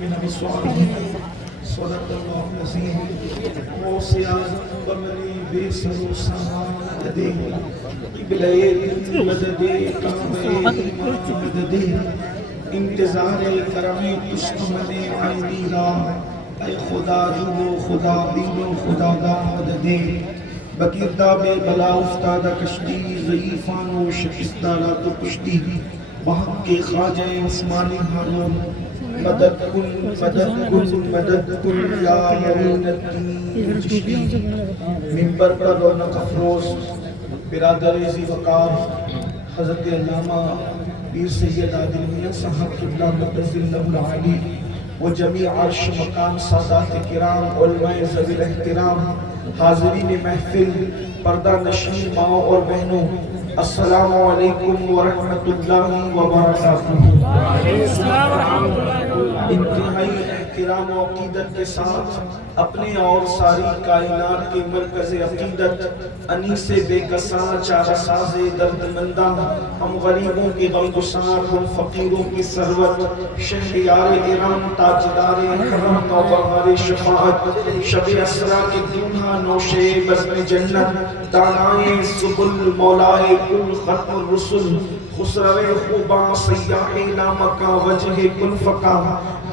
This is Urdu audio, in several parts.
من بصاره صدق الله العظيم غوث اعظم بمنی بے سر و سامان دے قبلہ مدد کعبہ مدد انتظار کرم دشمن عینی را اے خدا جو خدا بین و خدا داد دے بگرداب بلا افتادہ کشتی ضعیفان و شکستہ را تو کشتی وہاں کے خواجہ عثمانی ہارون مدد کن یا معین الدین چشتی منبر پر رونق افروز برادر ذی وقار حضرت علامہ پیر سید عادل میاں صاحب قبلہ مقدس العالی و جمیع عرش مقام سادات کرام علماء ذوی الاحترام حاضرین محفل پردہ نشین ماؤں اور بہنوں السلام علیکم ورحمۃ اللہ وبرکاتہ۔ انتہائی احترام و عقیدت کے ساتھ اپنے اور ساری کائنات کے مرکز عقیدت انیس بے کساں چارہ ساز درد مندہ ہم غریبوں کے غمگسار ہم فقیروں کی ثروت شہریار ایران تاجدار حرم و بہار شفاعت شب اسرا کے دونہ نوشے بزم جنت دانائے سبل مولائے کل ختم الرسل خسرو خوباں سیاح نامکا وجہ کل فقا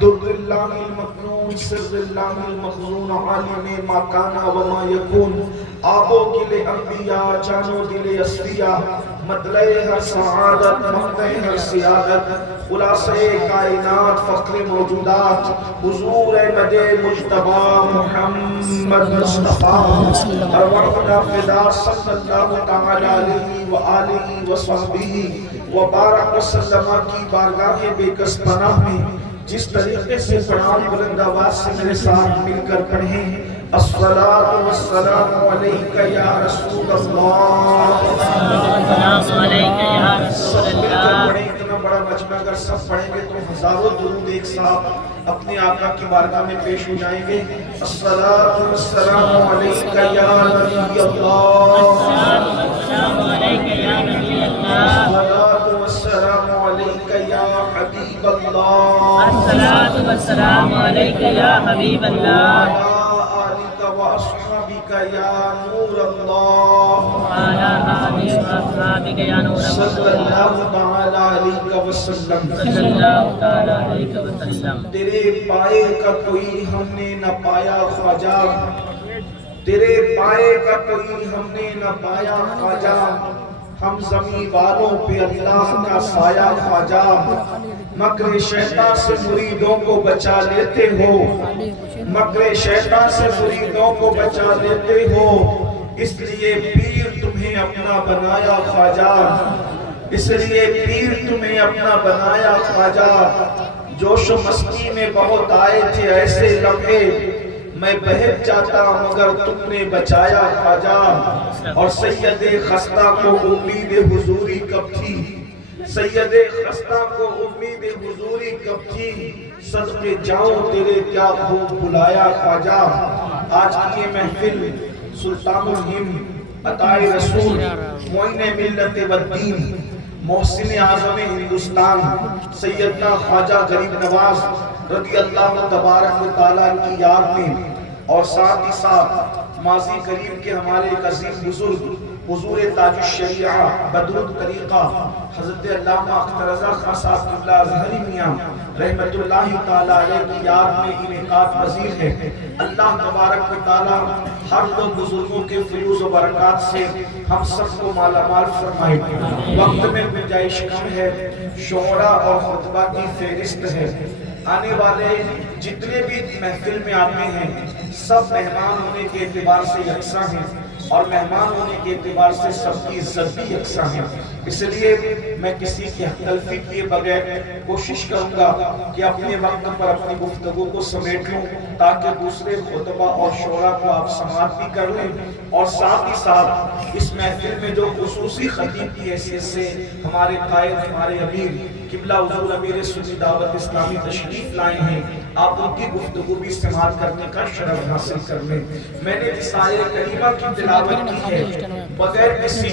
در اللہ المکنون سر اللہ المخزون عالم ما کانا وما یکون آبو گل انبیاء جانو دل اسفیاء مطلع ہر سعادت مقتع ہر سیادت خلاصہ کائنات فخر موجودات حضور احمد مجتبی محمد مصطفیٰ ارواحنا فدا صلی اللہ تعالی علیہ وآلہ وصحبہ وبارک وسلم کی بارگاہ بے کس پناہ میں جس طریقے سے پڑھاؤں بلند آواز سے میرے ساتھ مل کر پڑھیں الصلاة والسلام علیکہ یا رسول اللہ السلام علیکہ یا رسول اللہ۔ اتنا بڑا مجمع اگر سب پڑھیں گے تو ہزاروں درود ایک ساتھ اپنے آقا کی بارگاہ میں پیش ہو جائیں گے۔ الصلاة والسلام علیکہ یا نبی اللہ السلام علیکہ یا نبی اللہ الصلاة والسلام علیکہ یا حبیب اللہ الصلاة والسلام علیکہ یا حبیب اللہ وَأَصْحَابِكَ يَا نُورَ اللَّهِ وَعَلَىٰ آلِهِ وَأَصْحَابِكَ يَا نُورَ اللَّهِ صلی اللہ تعالیٰ علیہ وسلم صلی اللہ تعالیٰ علیہ وسلم۔ تیرے پائے کا کوئی ہم نے نہ پایا خواجہ، تیرے پائے کا کوئی ہم نے نہ پایا خواجہ، ہم زمین والوں پہ اللہ کا سایہ خواجہ، مکر شیطان سے مریدوں کو بچا لیتے ہو، مکر شیطان سے مریدوں کو بچا لیتے ہو، اس لیے پیر تمہیں اپنا بنایا خواجہ، اس لیے پیر تمہیں اپنا بنایا خواجہ۔ جوش و مستی میں بہت آئے تھے ایسے لمحے، میں بہت جاتا مگر تم نے بچایا خواجہ۔ اور سید خستہ کو امید حضوری کب تھی، سید خستہ کو امید حضوری کب تھی، صدقے جاؤں تیرے کیا خوب بلایا خواجہ۔ آج کی یہ محفل سلطان الہند عطائے رسول معین ملت والدین محسن اعظم ہندوستان سیدنا خواجہ غریب نواز رضی اللہ تبارک و تعالیٰ کی یاد میں اور ساتھ ہی ساتھ ماضی قریب کے ہمارے ایک عظیم بزرگ حضور تاج الشریعہ بدرود طریقہ حضرت علامہ اختر رضا خان صاحب قبلہ ازہری میاں رحمت اللہ تعالیٰ علیہ کی یاد میں انعقاد پذیر ہے۔ اللہ تبارک و تعالیٰ ہر دو بزرگوں کے فیوز و برکات سے ہم سب کو مالا مال فرمائے۔ وقت میں گنجائش کم ہے، شعرا اور خطبہ کی فہرست ہے، آنے والے جتنے بھی محفل میں آتے ہیں سب مہمان ہونے کے اعتبار سے یکساں ہیں اور مہمان ہونے کے اعتبار سے سب کی عزت بھی یکساں ہے۔ اس لیے میں کسی کی حق تلفی کیے بغیر کوشش کروں گا کہ اپنے وقت پر اپنی گفتگو کو سمیٹ لوں تاکہ دوسرے خطبہ اور شعراء کو آپ سماعت بھی کر لیں، اور ساتھ ہی ساتھ اس محفل میں جو خصوصی خطیب کی حیثیت سے ہمارے قائد ہمارے امیر قبلہ حضور امیر سنی دعوت اسلامی تشریف لائے ہیں، آپ ان کی گفتگو بھی سماعت کرنے کا شرف حاصل کر لیں۔ میں نے رسالہ کریمہ کی تلاوت کی ہے بغیر کسی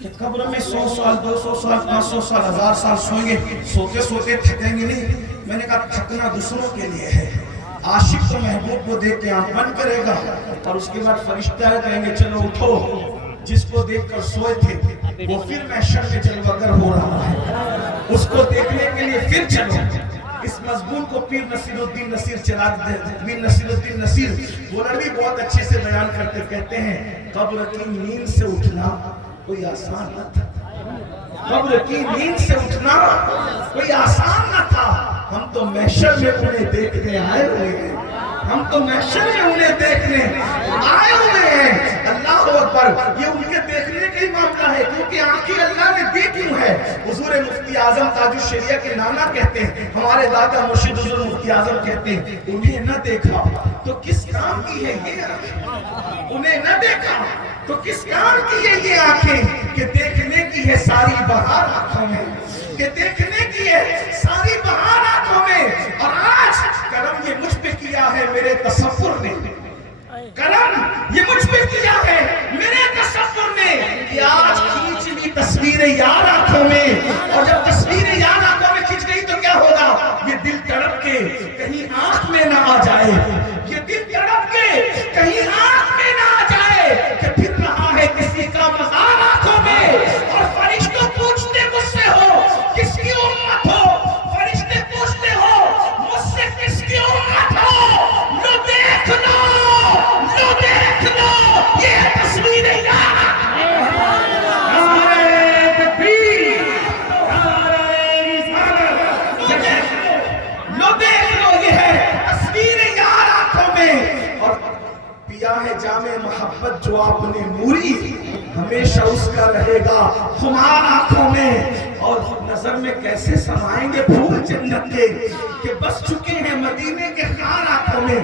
کہ قبر میں 100 سال 200 سال 500 سال 1000 سال سوئیں گے، سوتے سوتے تھکیں گے نہیں؟ میں نے کہا تھکنا دوسروں کے لیے ہے، عاشق تو محبوب کو دیکھ کے آنکھ بند کرے گا اور اس کے بعد فرشتہ کہیں گے چلو اٹھو، جس کو دیکھ کر سوئے تھے وہ پھر محشر میں جلوہ گر ہو رہا ہے، اس کو دیکھنے کے لیے پھر چلو۔ اس مضمون کو پیر نصیر الدین نصیر پیر نصیر الدین نصیر گولڑوی بہت اچھے سے بیان کرتے، کہتے ہیں قبر کی نیند سے اٹھنا کوئی آسان نہ تھا، قبر کی نیند سے اٹھنا کوئی آسان نہ تھا، ہم تو محشر میں انہیں دیکھنے آئے ہوئے ہیں، ہم تو محشر میں انہیں دیکھنے آئے ہوئے ہیں۔ اللہ اکبر، یہ ان کے دیکھنے کا ہی معاملہ ہے، کیونکہ آنکھیں اللہ نے دی کیوں ہے؟ حضور مفتی اعظم تاج الشریعہ کے نانا کہتے ہیں، ہمارے دادا مرشد حضور مفتی اعظم کہتے ہیں انہیں نہ دیکھا تو کس کام کی ہے یہ آنکھیں، انہیں نہ دیکھا تو کس کام کی ہے یہ آنکھیں، کہ دیکھنے کی ہے ساری بہار آنکھوں میں، کہ دیکھنے کی ہے ساری بہار آنکھوں میں۔ اور آج کرم یہ مجھ پہ کیا ہے میرے تصور نے، کرم یہ مجھ پہ کیا ہے میرے تصور نے، کہ آج کھینچ لی تصویر یار آنکھوں میں، اور جب تصویر یار آنکھوں میں کھینچ گئی تو کیا ہوگا؟ یہ دل تڑپ کے کہیں آنکھ میں نہ آ جائے، یہ دل تڑپ کے کہیں آنکھ میں نہ آ جائے کہ پھر رہا ہے کسی کا مزار آنکھوں میں، اور فرشتوں پوچھتے مجھ سے ہو کس کی امت ہو، فرشتے پوچھتے ہو مجھ سے کس کی امت ہو، لو دیکھ لو، لو دیکھ لو، یہ تصویر یار ہے جامع محبت جو آپ نے موری، ہمیشہ اس کا رہے گا خمار آنکھوں میں، اور نظر میں کیسے سمائیں گے پھول جنت کے کہ بس چکے ہیں مدینے کے خار آنکھوں میں۔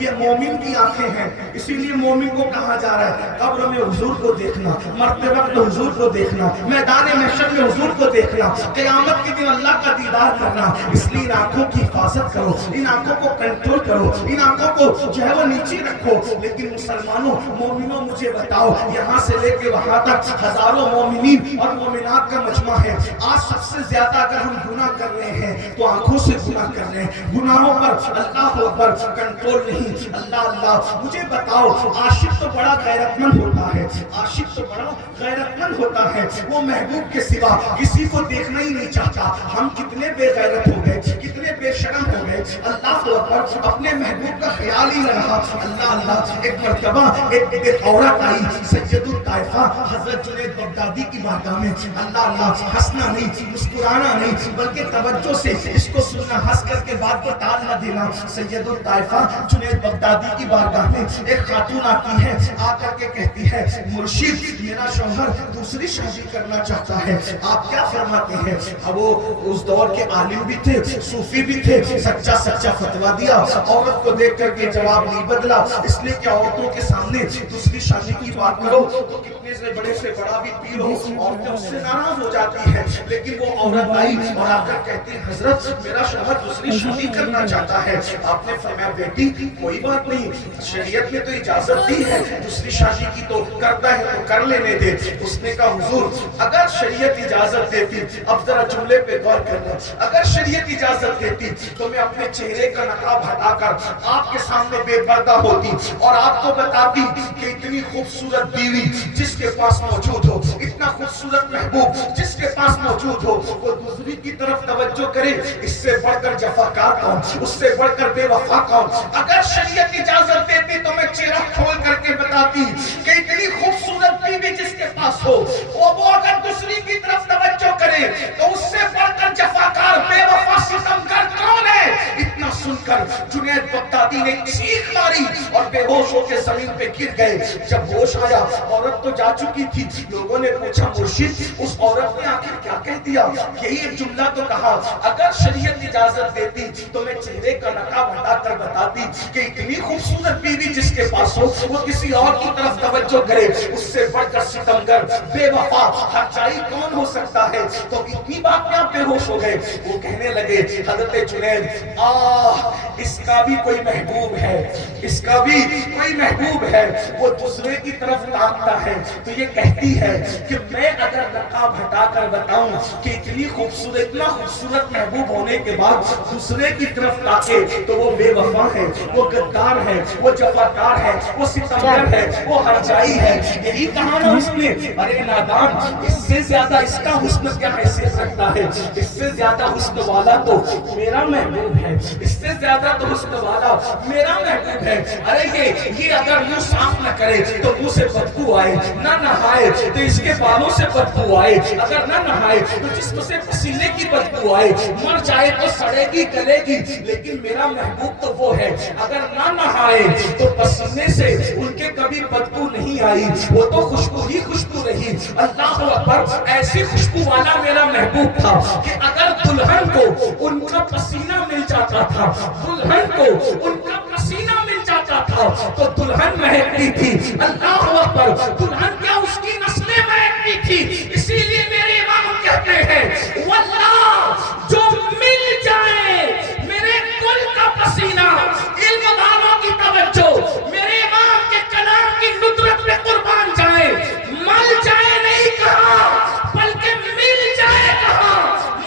یہ مومن کی آنکھیں ہیں، اسی لیے مومن کو کہا جا رہا ہے قبر میں حضور کو دیکھنا، مرتے وقت حضور کو دیکھنا، میدان محشر میں حضور کو دیکھنا، قیامت کے دن اللہ کا دیدار کرنا۔ اس لیے ان آنکھوں کی حفاظت کرو، ان آنکھوں کو کنٹرول کرو، ان آنکھوں کو جو ہے وہ نیچے رکھو۔ لیکن مسلمانوں، مومنوں، مجھے بتاؤ، یہاں سے لے کے وہاں تک ہزاروں مومنین اور مومنات کا مجمع ہے، آج سب سے زیادہ اگر ہم گناہ کر رہے ہیں تو آنکھوں سے گناہ کر رہے ہیں، گناہوں پر اللہ اکبر کنٹرول نہیں۔ اللہ اللہ، مجھے بتاؤ، عاشق تو بڑا غیرت مند ہوتا ہے، عاشق تو بڑا غیرت مند ہوتا ہے، وہ محبوب کے سوا کسی کو دیکھنا ہی نہیں چاہتا۔ ہم کتنے بے غیرت ہو گئے، کتنے بے شرم ہو گئے، اللہ اکبر، اپنے محبوب کا خیال ہی نہ رہا۔ اللہ اللہ، ایک مرتبہ ایک عورت آئی سید الطائفہ حضرت جنید بغدادی کی بارگاہ میں، اللہ اللہ، ہنسنا نہیں، مسکرانا نہیں، بلکہ توجہ سے اس کو سننا، ہنس کر کے بات کو ٹال نہ دینا۔ سید الطائفہ جنید بغدادی کی بارگاہ میں ایک خاتون آتی ہے، آ کر کے کہتی ہے مرشد میرا شوہر دوسری شادی کرنا چاہتا ہے، آپ کیا فرماتے ہیں؟ اب وہ اس دور کے عالم بھی تھے، صوفی بھی تھے، سچا سچا فتویٰ دیا، عورت کو دیکھ کر کے جواب نہیں بدلا، اس لیے کہ عورتوں کے سامنے دوسری شادی کی بات کرو تو کتنے سے بڑے سے بڑا بھی پیر ہو عورتیں اس سے ناراض ہو جاتی ہے۔ لیکن وہ عورت آئی اور آ کر کہتی ہے حضرت میرا شوہر دوسری شادی کرنا چاہتا ہے۔ آپ نے فرمایا بیٹی کوئی بات نہیں، شریعت نے تو اجازت دی ہے، دوسری شادی کی تو کرتا ہے تو کر لینے دے۔ اس نے کہا حضور اگر شریعت اجازت دیتی، اب ذرا جملے پہ غور کرنا، اگر شریعت اجازت دیتی تو میں اپنے چہرے کا نقاب ہٹا کر آپ کے سامنے بے پردہ ہوتی اور آپ کو بتاتی کہ اتنی خوبصورت بیوی جس کے پاس موجود ہو، اتنا خوبصورت محبوب جس کے پاس موجود ہو، وہ دوسری کی طرف توجہ کرے، اس سے بڑھ کر جفاکار کون، اس سے بڑھ کر بے وفا کون؟ اگر شریعت اجازت دیتی تو میں چہرہ کھول کر کے بتاتی کہ اتنی خوبصورت بیوی جس کے پاس ہو، وہ اگر دوسری کی طرف توجہ کرے تو اس سے بڑھ کر جفاکار بے وفا ستمگر کون ہے؟ اتنا سن کر جنید بغدادی نے چیخ ماری اور بے ہوش ہو کے زمین پہ گر گئے۔ جب ہوش آیا عورت تو جا چکی تھی، لوگوں نے پوچھا مرشد اس عورت نے آخر کیا کہہ دیا؟ یہی ایک جملہ تو کہا اگر شریعت اجازت دیتی تو میں چہرے کا نقاب ہٹا کر بتاتی کہ اتنی خوبصورت بیوی جس کے پاس ہو وہ کسی اور کی طرف توجہ کرے، اس سے بڑھ کر ستمگر بے وفا ہرجائی کون ہو سکتا ہے؟ تو اتنی بات میں آپ بے ہوش ہو گئے۔ وہ کہنے لگے حضرت جنید اس کا بھی کوئی محبوب ہے، اس کا بھی کوئی محبوب ہے وہ دوسرے کی طرف تاکتا ہے تو یہ کہتی ہے کہ میں اگر نقاب ہٹا کر بتاؤں کہ اتنا خوبصورت محبوب ہونے کے بعد دوسرے کی طرف تاکے تو وہ بے وفا ہے، وہ غدار ہے، وہ جفاکار ہے، وہ ستمگر ہے، وہ ہرجائی ہے. یہی کہا نا اس نے، ارے نادان، اس سے زیادہ اس کا حسن کیا حیثیت رکھتا ہے؟ اس سے زیادہ حسن والا تو میرا محبوب ہے، اس سے زیادہ تو حسن والا میرا محبوب ہے. ارے یہ اگر منہ صاف نہ کرے تو منہ سے بدبو آئے، نہ نہائے تو اس کے بالوں سے بدبو آئے، اگر نہ نہائے تو جسم سے پسینے کی بدبو آئے، مر جائے تو سڑے گی گلے گی، لیکن میرا محبوب تو وہ ہے اگر نہ نہائے تو پسینے سے ان کے کبھی بدبو نہیں آئی، وہ تو خوشبو ہی خوشبو رہی. اللہ اکبر، ایسی خوشبو والا میرا محبوب تھا کہ اگر دلہن کو ان کا پسینہ مل جاتا تھا، دلہن کو ان کا پسینہ مل جاتا تھا تو دلہن مہکتی تھی. اللہ اکبر، دلہن کیا اس کی نسلیں مہکتی تھی. اسی لیے میرے امام کہتے ہیں واللہ جو مل جائے میرے کل کا پسینہ، علم والوں کی توجہ، میرے امام کے کلام کی ندرت پہ قربان جائے. مل جائے نہیں کہا بلکہ مل جائے کہا.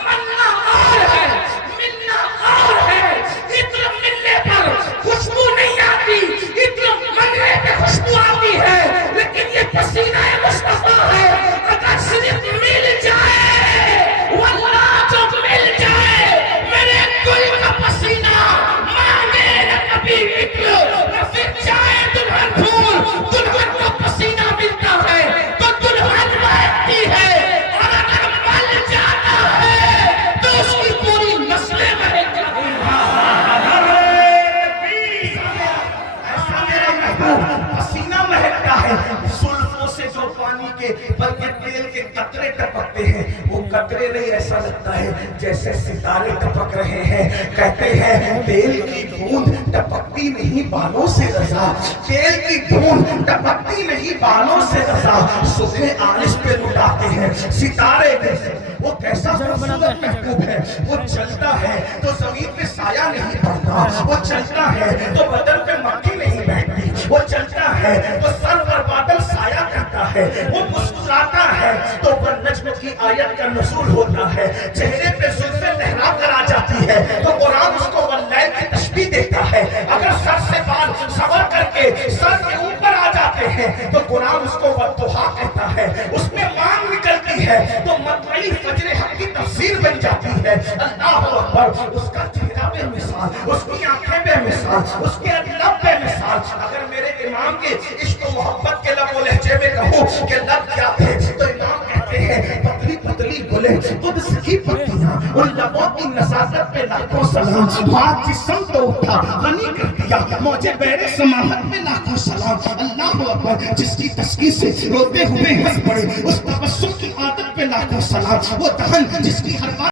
ملنا اور ہے، ملنا اور ہے. اتنا ملنے پر خوشبو نہیں آتی، اتنا ملنے پہ خوشبو آتی ہے. لیکن یہ پسینہ مصطفیٰ ہے. اگر صرف مل جائے، واللہ جو مل جائے میرے کل کا پسینہ، مانگے نہ کبھی نکلو نہ پھر جائے دلہن بھول. دلہن کو پسینہ ملتا ہے تو دلہن مہکتی ہے، اور اگر مل جاتا ہے تو اس کی پوری نسلیں مہک جاتی ہیں. ایسا میرا محبوب پسینہ مہکتا ہے. زلفوں سے جو پانی کے بلکہ تیل کے قطرے ٹپکتے ہیں، وہ قطرے نہیں، ایسا لگتا ہے جیسے ستارے ٹپک رہے ہیں. کہتے ہیں تیل کی بوند ٹپکتی نہیں بالوں سے رضا، تیل کی بوند ٹپکتی نہیں بالوں سے رضا. صبح آرش پہ لٹاتے ہیں ستارے جیسے. وہ کیسا خوبصورت محبوب ہے. وہ چلتا ہے تو زمین پہ سایہ نہیں پڑتا، وہ چلتا ہے تو بدن پہ مکھی نہیں بیٹھتی، وہ چلتا ہے تو سر پر بادل سایہ کرتا ہے، وہ مسکراتا ہے تو نجم کی آیت کا نزول ہوتا ہے. چہرے پہ زلفیں لہرا کر آ جاتی ہے تو قرآن اس کو واللیل کی تشبیہ دیتا ہے. اگر سر سے بال سنور کر کے سر کے اوپر آ جاتے ہیں تو قرآن اس کو والضحیٰ کہتا ہے. اس میں مانگ نکلتی ہے تو مطلعی فجر حق کی تفسیر بن جاتی ہے. اللہ اکبر، اس کا چہرہ بے مثال، اس کی آنکھیں بے مثال، اس کے لب بے مثال. اگر میرے امام کے عشق و محبت کے لب و لہجے میں کہوں کہ لب کیا تھے تو امام کہتے ہیں پتلی پتلی گلے قدس کی پتیاں، ان لبوں کی نزاکت پہ لاکھوں سلام. بات جسم تو اٹھا غنی کر دیا موجے بیر سماحت پہ لاکھوں سلام. اللہ اکبر، جس کی تسکین سے روتے ہوئے ہنس پڑے اس تبسم کی عادت پہ لاکھوں سلام. وہ دہن جس کی ہر بات